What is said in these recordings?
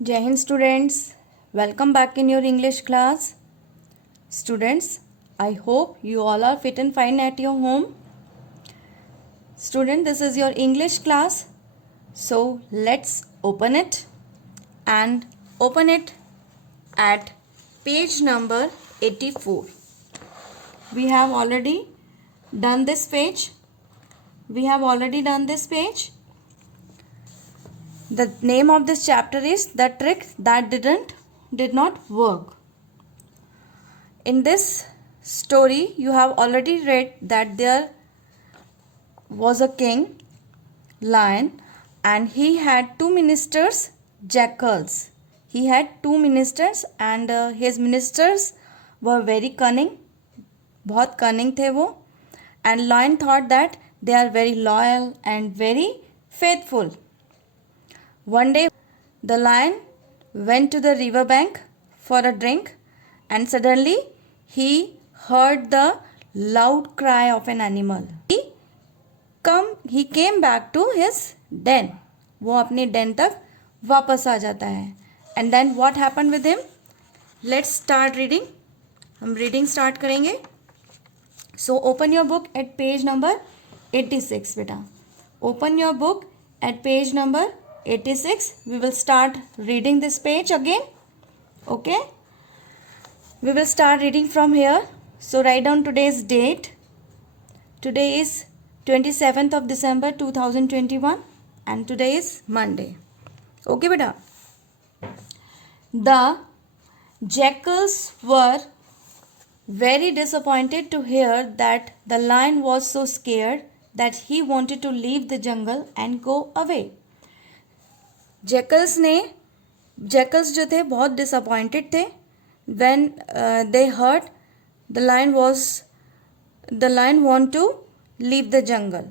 Jai Hind students, welcome back in your English class. Students, I hope you all are fit and fine at your home. Student, this is your English class. So let's open it and open it at page number 84. We have already done this page. The name of this chapter is The Trick That Did Not Work. In this story, you have already read that there was a king, lion, and he had two ministers, jackals. He had two ministers and his ministers were very cunning. बहुत cunning थे वो. And lion thought that they are very loyal and very faithful. One day, the lion went to the river bank for a drink and suddenly he heard the loud cry of an animal. He came back to his den. वो अपने den तक वापस आ जाता है. And then what happened with him? Let's start reading. हम reading start करेंगे. So open your book at page number 86 बेटा. Open your book at page number 86. We will start reading this page again. Okay. We will start reading from here. So write down today's date. Today is 27th of December 2021 and today is Monday. Okay beta. The jackals were very disappointed to hear that the lion was so scared that he wanted to leave the jungle and go away. Jackals जो थे बहुत disappointed थे when they heard the lion want to leave the jungle.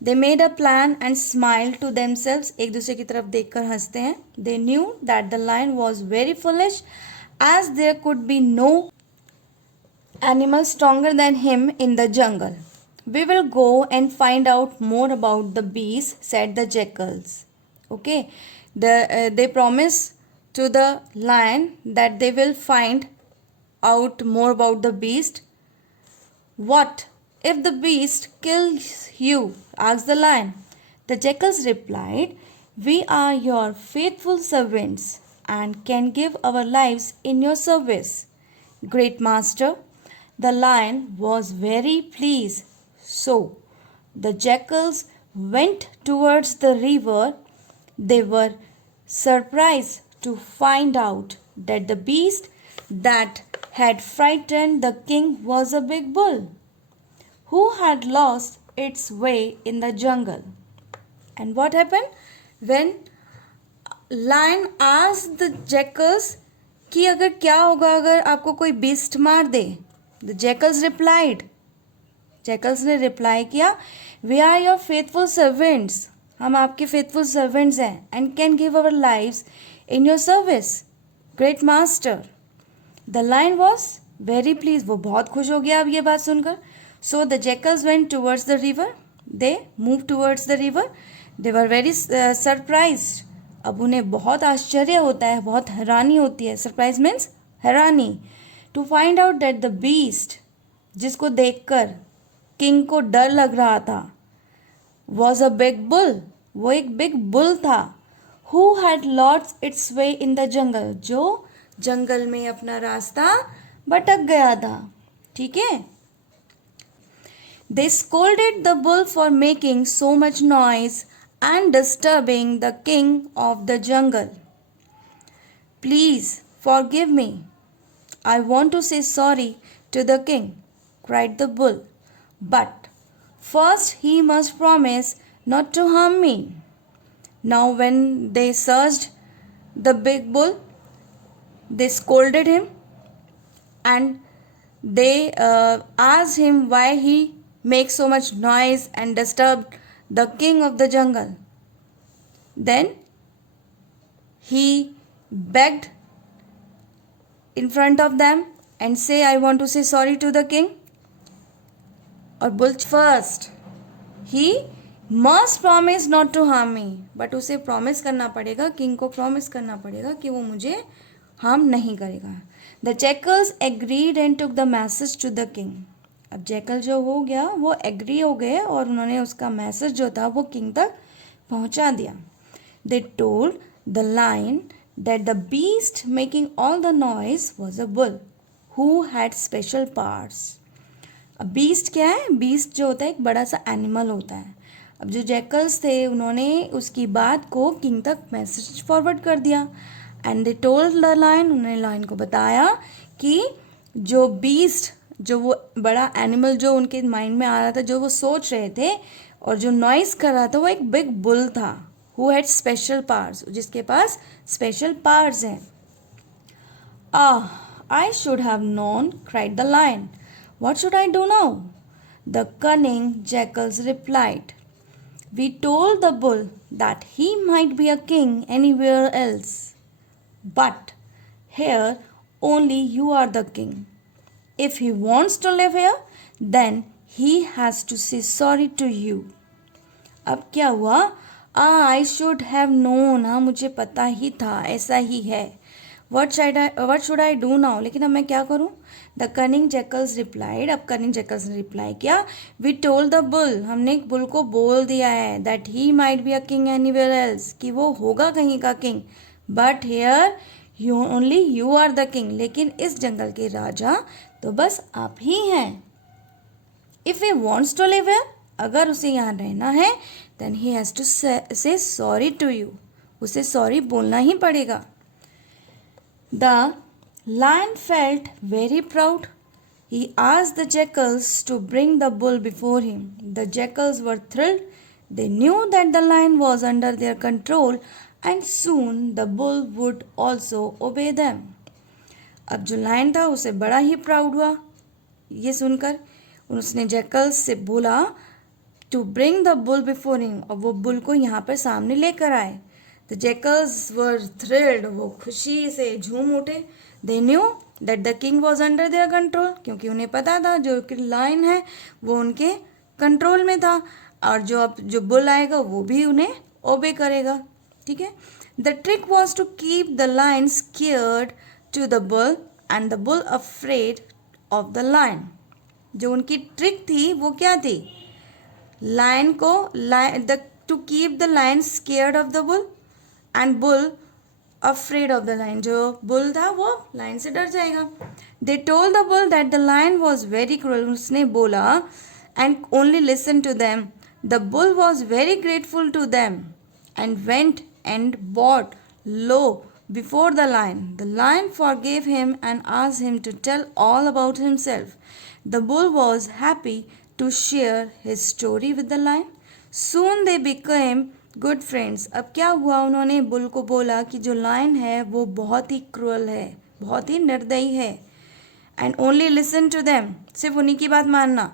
They made a plan and smiled to themselves. एक दूसरे की तरफ देखकर हंसते हैं. They knew that the lion was very foolish as there could be no animal stronger than him in the jungle. We will go and find out more about the beast, said the jackals. Okay. They promise to the lion that they will find out more about the beast. What if the beast kills you? Asked the lion. The jackals replied, we are your faithful servants and can give our lives in your service. Great master. The lion was very pleased. So the jackals went towards the river. They were surprised to find out that the beast that had frightened the king was a big bull who had lost its way in the jungle. And what happened? When lion asked the jackals कि अगर क्या होगा अगर आपको कोई beast मार दे? The jackals replied. Jackals ने reply किया, we are your faithful servants. हम आपके faithful servants हैं and can give our lives in your service. Great master. The lion was very pleased. वो बहुत खुश हो गया अब ये बात सुनकर. So the jackals went towards the river. They moved towards the river. They were very surprised. अब उन्हें बहुत आश्चर्य होता है, बहुत हैरानी होती है. Surprise means हैरानी. To find out that the beast, जिसको देखकर किंग को डर लग रहा था, was a big bull. वो एक big bull था. Who had lost its way in the jungle. जो जंगल में अपना रास्ता भटक गया था. ठीक है. They scolded the bull for making so much noise and disturbing the king of the jungle. Please forgive me. I want to say sorry to the king, cried the bull. But first he must promise not to harm me. Now when they searched the big bull, they scolded him and they asked him why he makes so much noise and disturbed the king of the jungle. Then he begged in front of them and say, I want to say sorry to the king. Or bull first. He must promise not to harm me, but उसे promise करना पड़ेगा, king को promise करना पड़ेगा कि वो मुझे harm नहीं करेगा. The jackals agreed and took the message to the king. अब जैकल जो हो गया वो एग्री हो गए और उन्होंने उसका मैसेज जो था वो किंग तक पहुंचा दिया. They told the lion that the beast making all the noise was a bull who had special powers. अब बीस्ट क्या है? बीस्ट जो होता है एक बड़ा सा एनिमल होता है. अब जो जैकल्स थे उन्होंने उसकी बात को किंग तक मैसेज फॉरवर्ड कर दिया. And they told the lion, उन्होंने लायन को बताया कि जो बीस्ट, जो वो बड़ा एनिमल जो उनके माइंड में आ रहा था, जो वो सोच रहे थे और जो नॉइस कर रहा था, वो एक बिग बुल था हु हैड स्पेशल पावर्स, जिसके पास स्पेशल पावर्स हैं. I should have known, cried the lion. What should I do now? The cunning jackals replied. We told the bull that he might be a king anywhere else. But here only you are the king. If he wants to live here, then he has to say sorry to you. अब क्या हुआ? I should have known, हाँ मुझे पता ही था, ऐसा ही है. What should I do now, लेकिन अब मैं क्या करूँ? The cunning jackals replied. अब कनिंग जैकल्स ने रिप्लाई किया. वी टोल्ड द बुल, हमने एक बुल को बोल दिया है, that he might be a king anywhere else, कि वो होगा कहीं का king, but here you only you are the king, लेकिन इस जंगल के राजा तो बस आप ही हैं. If he wants to live here, अगर उसे यहाँ रहना है, then he has to say sorry to you, उसे सॉरी बोलना ही पड़ेगा. The lion felt very proud. He asked the jackals to bring the bull before him. The jackals were thrilled. They knew that the lion was under their control and soon the bull would also obey them. अब जो lion था उसे बड़ा ही proud हुआ ये सुनकर. उसने jackals से बोला to bring the bull before him, और वो बुल को यहाँ पर सामने लेकर आए. द जैकल्स वर थ्रिल्ड, वो खुशी से झूम उठे. They knew that the king was under their control, क्योंकि उन्हें पता था जो लायन है वो उनके कंट्रोल में था, और जो अब जो बुल आएगा वो भी उन्हें ओबे करेगा. ठीक है. The trick was to keep the lion scared to the bull and the bull afraid of the lion. जो उनकी ट्रिक थी वो क्या थी? लायन को to keep the lion scared of the bull and bull afraid of the lion. जो bull था वो लायन से डर जाएगा. They told the bull that the lion was very cruel. उसने बोला and only listen to them. The bull was very grateful to them and went and bowed low before the lion. The lion forgave him and asked him to tell all about himself. The bull was happy to share his story with the lion. Soon they became good friends. अब क्या हुआ? उन्होंने bull को बोला कि जो lion है वो बहुत ही क्रूअल है, बहुत ही निर्दयी है. And only listen to them, सिर्फ उन्हीं की बात मानना.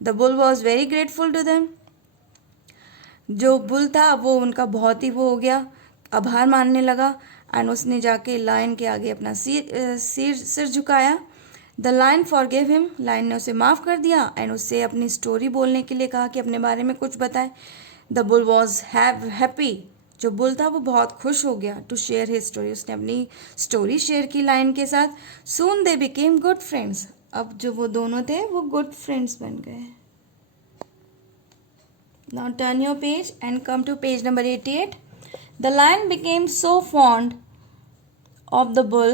The bull was very grateful to them. जो बुल था वो उनका बहुत ही वो हो गया, आभार मानने लगा. एंड उसने जाके लायन के आगे अपना सिर झुकाया. The lion forgive him, lion ने उसे माफ़ कर दिया एंड उससे अपनी स्टोरी बोलने के लिए कहा कि अपने बारे में कुछ बताए. द बुल वॉज हैप्पी, जो बुल था वो बहुत खुश हो गया. टू शेयर हिज स्टोरी, उसने अपनी स्टोरी शेयर की लायन के साथ. सून दे बिकेम गुड फ्रेंड्स. अब जो वो दोनों थे वो गुड फ्रेंड्स बन गए. Now turn your page and come to page number 88. The lion became so fond of the bull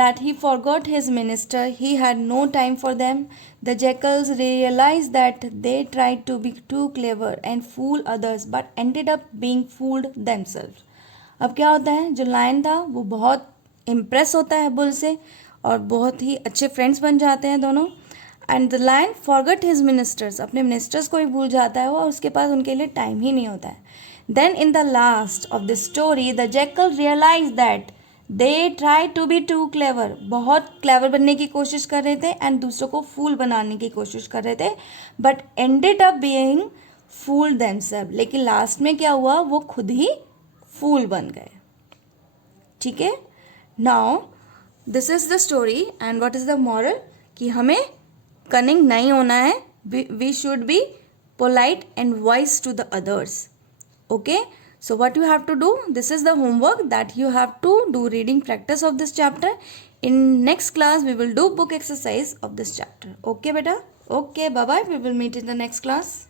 that he forgot his minister. He had no time for them. The jackals realized that they tried to be too clever and fool others but ended up being fooled themselves. अब क्या होता है? जो lion था वो बहुत impress होता है बुल से और बहुत ही अच्छे फ्रेंड्स बन जाते हैं दोनों. And the lion forgot his ministers, अपने मिनिस्टर्स को ही भूल जाता है वो, और उसके पास उनके लिए टाइम ही नहीं होता है. Then in the last of the story, the jackal realized that they tried to be too clever. बहुत क्लेवर बनने की कोशिश कर रहे थे एंड दूसरों को फूल बनाने की कोशिश कर रहे थे, but ended up being fooled themselves. लेकिन लास्ट में क्या हुआ? वो खुद ही फूल बन गए. ठीक है. Now this is the story and what is the moral? कि हमें कनिंग नहीं होना है. We should be polite and wise to the others. Okay, so what you have to do, this is the homework that you have to do reading practice of this chapter. In next class we will do book exercise of this chapter. Okay beta, okay, bye bye, we will meet in the next class.